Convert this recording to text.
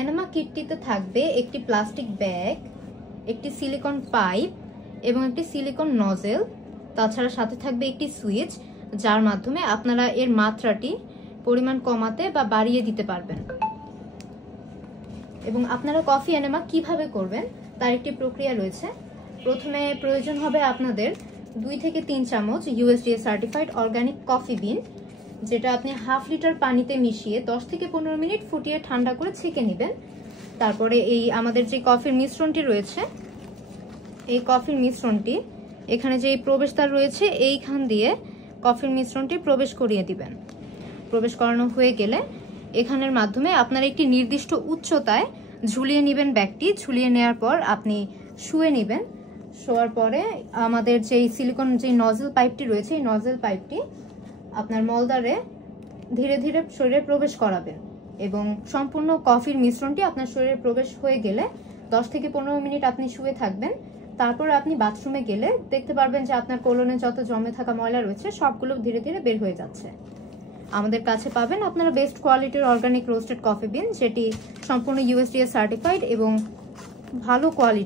এনামা কিটটিতে থাকবে একটি plastic bag, একটি সিলিকন পাইপ এবং একটি সিলিকন নজেল। তাছাড়া সাথে থাকবে একটি সুইচ, যার মাধ্যমে আপনারা এর মাত্রাটি পরিমাণ কমাতে বা বাড়িয়ে দিতে পারবেন। এবং আপনারা কফি এনামা কিভাবে করবেন তার একটি প্রক্রিয়া রয়েছে। প্রথমে প্রয়োজন হবে আপনাদের 2 থেকে 3 চামচ USDA সার্টিফাইড অর্গানিক কফি বিন, যেটা আপনি হাফ লিটার পানিতে মিশিয়ে 10 থেকে 15 মিনিট ফুটিয়ে ঠান্ডা করে ছেঁকে নেবেন। তারপরে এই আমাদের যে কফির মিশ্রণটি রয়েছে, এই কফির মিশ্রণটি এখানে যে প্রবেশদ্বার রয়েছে এইখান দিয়ে কফির মিশ্রণটি প্রবেশ করিয়ে দিবেন। প্রবেশ করানো হয়ে গেলে এখানের মাধ্যমে আপনার একটি নির্দিষ্ট উচ্চতায় ঝুলিয়ে নেবেন ব্যাগটি। ঝুলিয়ে নেওয়ার পর আপনি শুয়ে নেবেন। শোয়ার পরে আমাদের যে সিলিকন যে নজেল পাইপটি রয়েছে, এই নজেল পাইপটি আপনার মলদ্বারে ধীরে ধীরে শরীরে প্রবেশ করাবেন এবং সম্পূর্ণ কফির মিশ্রণটি আপনার শরীরে প্রবেশ হয়ে গেলে 10 থেকে 15 মিনিট আপনি শুয়ে থাকবেন। তারপর আপনি বাথরুমে গেলে দেখতে পারবেন যে আপনার কোলনে যত জমে থাকা ময়লা রয়েছে সবগুলো ধীরে ধীরে বের হয়ে যাচ্ছে। আমাদের কাছে পাবেন আপনারা বেস্ট কোয়ালিটির অর্গানিক রোস্টেড কফি বিন, যেটি সম্পূর্ণ USDA সার্টিফাইড এবং ভালো কোয়ালিটি।